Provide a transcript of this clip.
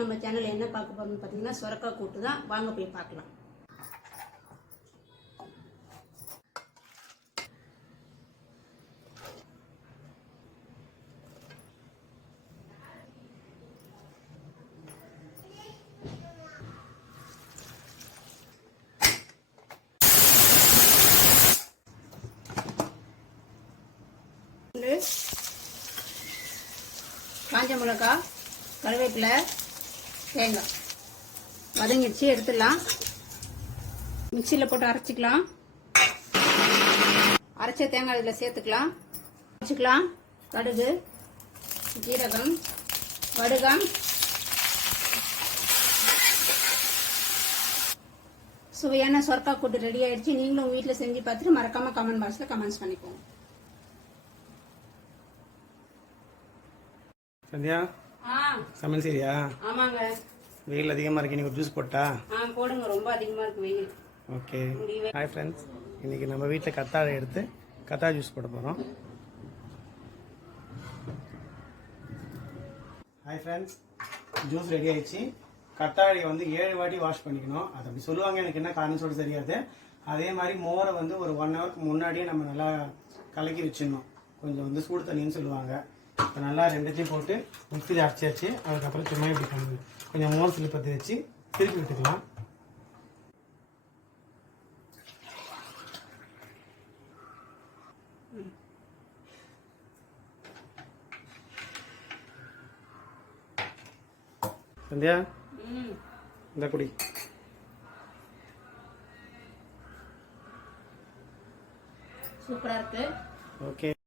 நம்ம சேனல்ல என்ன பார்க்க போறோம்னு பார்த்தீங்கன்னா சொரக்காய் கூட்டு தான். வாங்க போய் பார்க்கலாம். காஞ்ச மிளகாய், கருவேப்பிலை, தேங்காய் வதங்கிடுச்சு. எடுத்துடலாம். மிக்சியில் போட்டு அரைச்சிக்கலாம். அரைச்ச தேங்காய் இதில் சேர்த்துக்கலாம். வச்சுக்கலாம். கடுகு, ஜீரகம், வடுகம், சுவையான சொரக்காய் கூட்டு ரெடி ஆயிடுச்சு. நீங்களும் உங்கள் வீட்டில் செஞ்சு பார்த்துட்டு மறக்காம கமெண்ட் பாக்ஸில் கமெண்ட்ஸ் பண்ணிக்கோங்க. சந்தியா, சமையல் சரியா? ஆமாங்க. வெயில் அதிகமாக இருக்கு. நீ ஒரு ஜூஸ் போட்டா? போடுங்க. ரொம்ப அதிகமாக இருக்கு வெயில். ஓகே. ஹாய் ஃப்ரெண்ட்ஸ், இன்னைக்கு நம்ம வீட்டில் கத்தாழை எடுத்து கத்தாழை ஜூஸ் போட போகிறோம். ஹாய் ஃப்ரெண்ட்ஸ், ஜூஸ் ரெடி ஆயிடுச்சு. கத்தாழையை வந்து 7 வாட்டி வாஷ் பண்ணிக்கணும். அது அப்படி சொல்லுவாங்க, எனக்கு என்ன காரணம் சொல்ல தெரியாது. அதே மாதிரி மோரை வந்து ஒரு 1 ஹவருக்கு முன்னாடியே நம்ம நல்லா கலக்கி வச்சிடணும். கொஞ்சம் வந்து சூடு தண்ணின்னு சொல்லுவாங்க. இப்போ நல்லா ரெண்டுத்தையும் போட்டு மிக்சியில் அரைச்சாச்சு. அதுக்கப்புறம் சும்மா இப்படி பண்ணுது கொஞ்சம் மோர் சிலு பற்றி வச்சு திருப்பி விட்டுக்கலாம். சந்தியா, இந்த குடி. சூப்பரா இருக்கு. ஓகே.